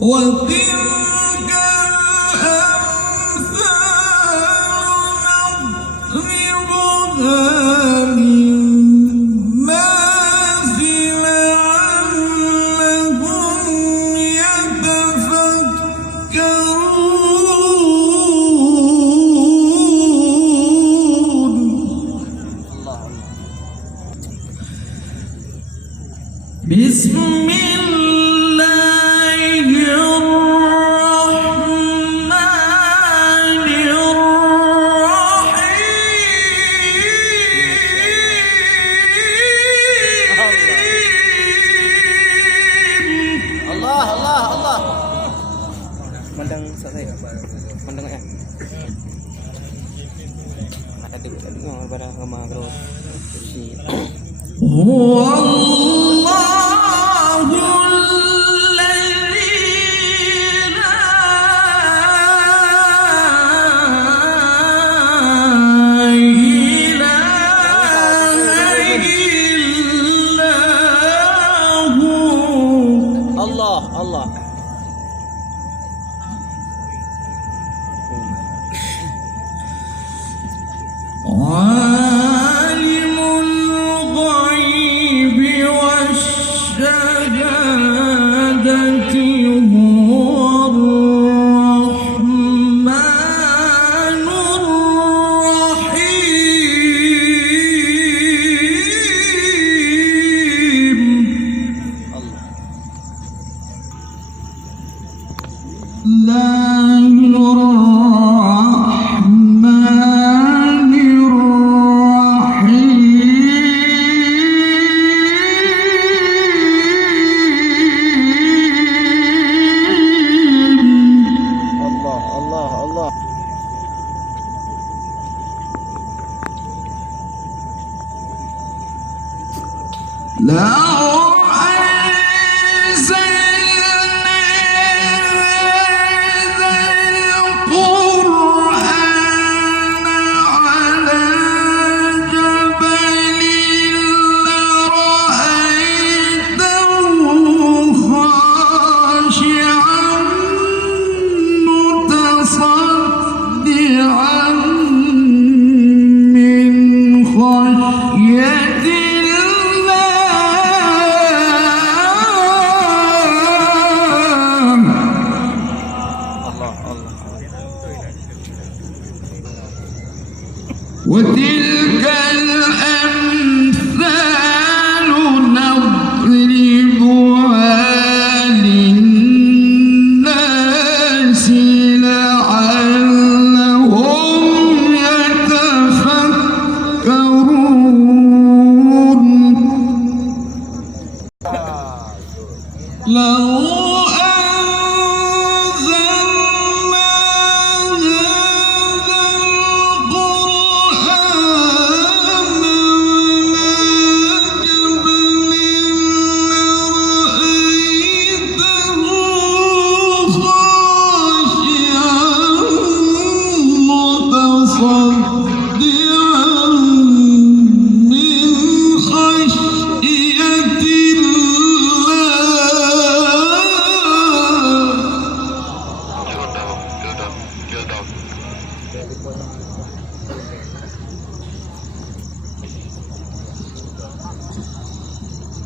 وتلك الأمثال نضربها للناس لعلهم يتفكرون بسم Mandang saya, mandang ya. Ada dengar pada sama bro. Si. Allah. عالم الغيب والشهادة هو الرحمن الرحيم وتلك الأمثال نضربها للناس لعلهم يتفكرون لو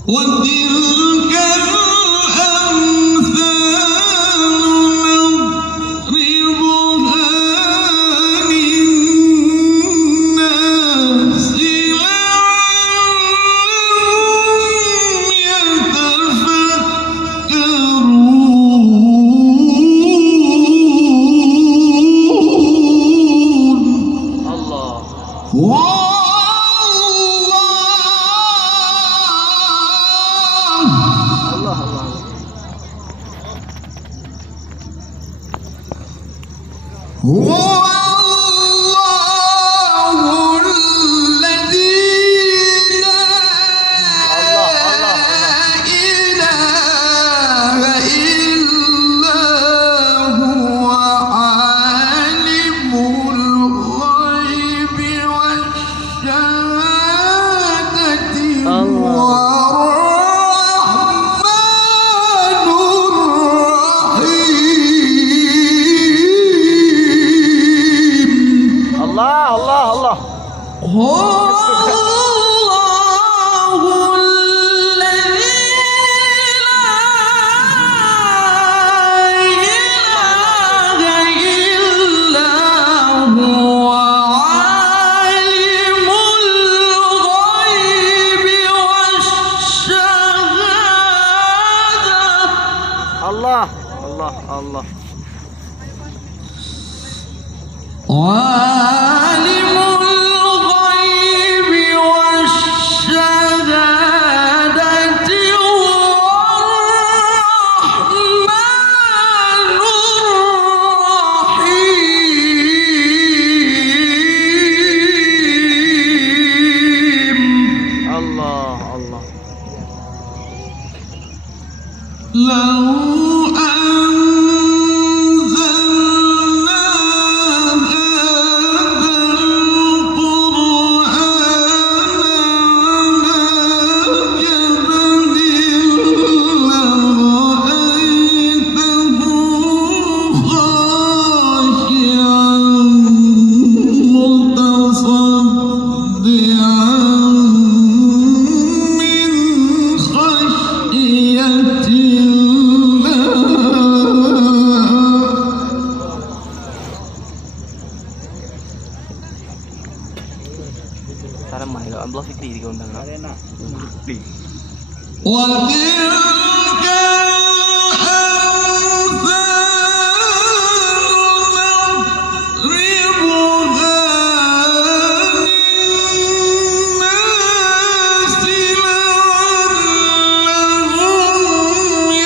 وتلك الأمثال نضربها للناس لعلهم يتفكرون هو الله الذي لا إله إلا هو عالم الغيب والشهادة هو الرحمن الرحيم Allah, Allah. عالم الغيب والشهادة الرحمن الرحيم Allah, Allah. لو أنزلنا هذا القرآن على جبل لرأيته خاشعا متصدعا من خشية الله. Sekarang main lah, Allah fikri di undang. Please. وتلك الأمثال نضربها للناس لعلهم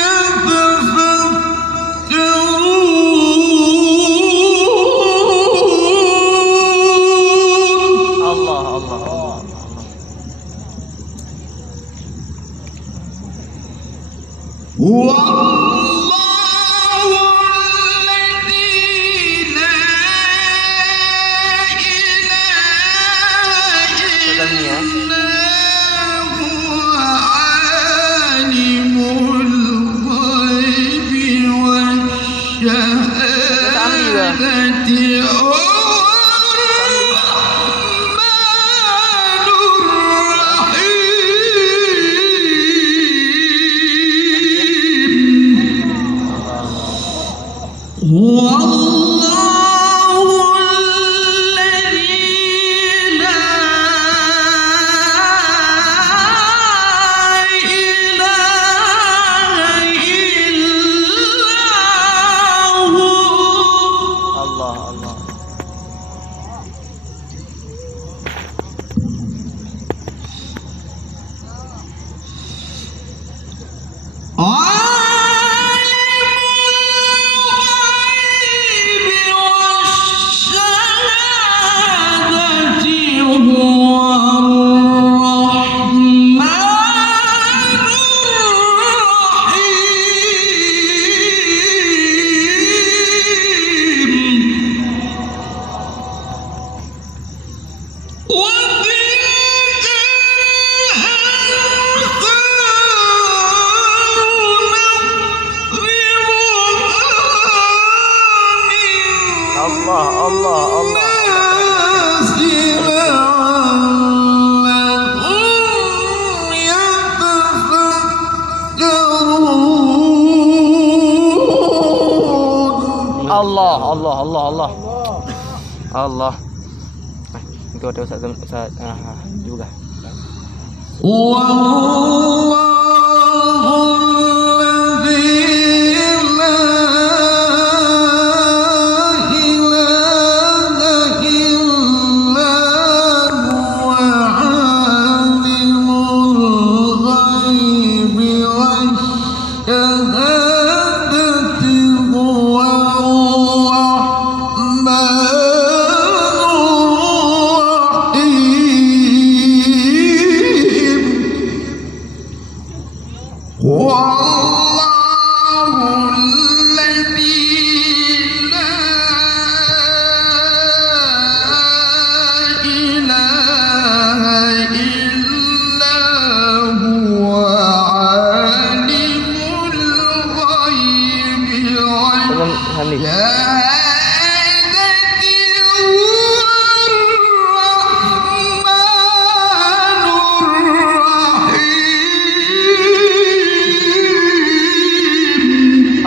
يتفكرون. Allah, Allah, Allah, Allah. هو الله الذي لا إله إلا هو عالم الغيب والشهادة هو الرحمن الرحيم. هو الله الذي لا إله إلا هو Allah, Allah. Allah, Allah, Allah. Allah, Allah, Allah, Allah. Allah. Itu ada Ustaz juga.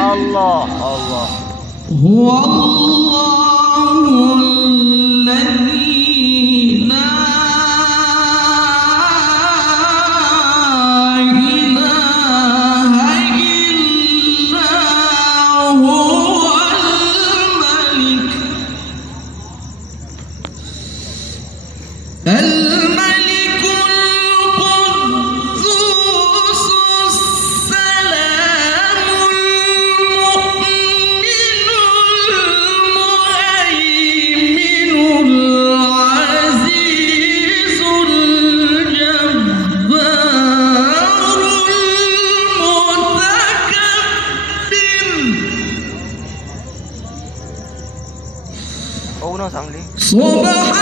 Allah, Allah. هو الله الذي لا إله إلا هو no, samling. Subhanallahi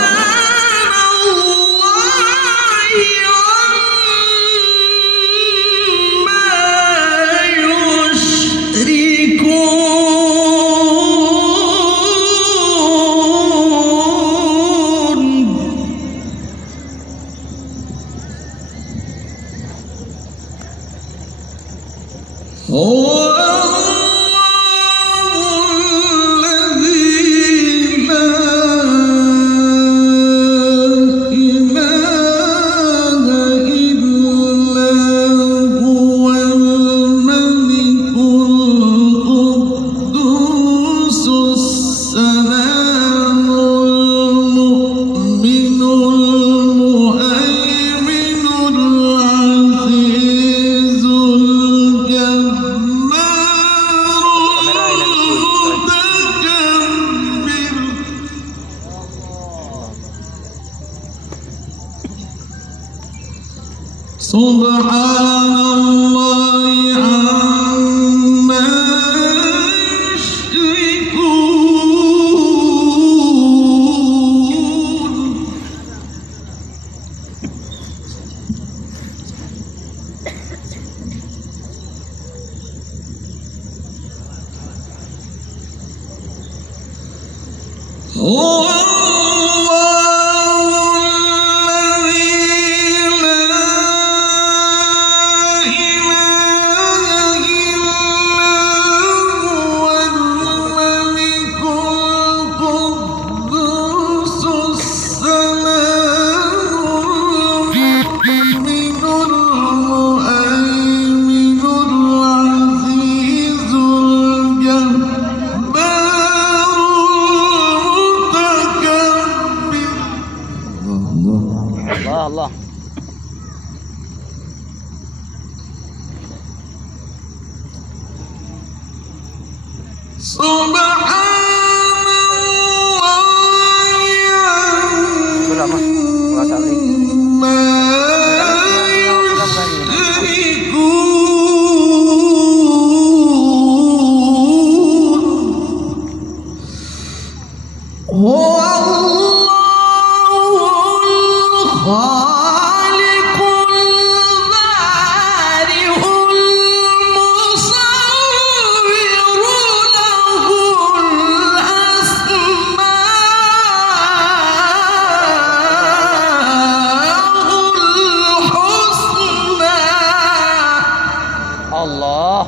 amma yushrikun. هو Subhanallahi amma yushrikun. هو Allah. Berapa? Enggak samling. Allah.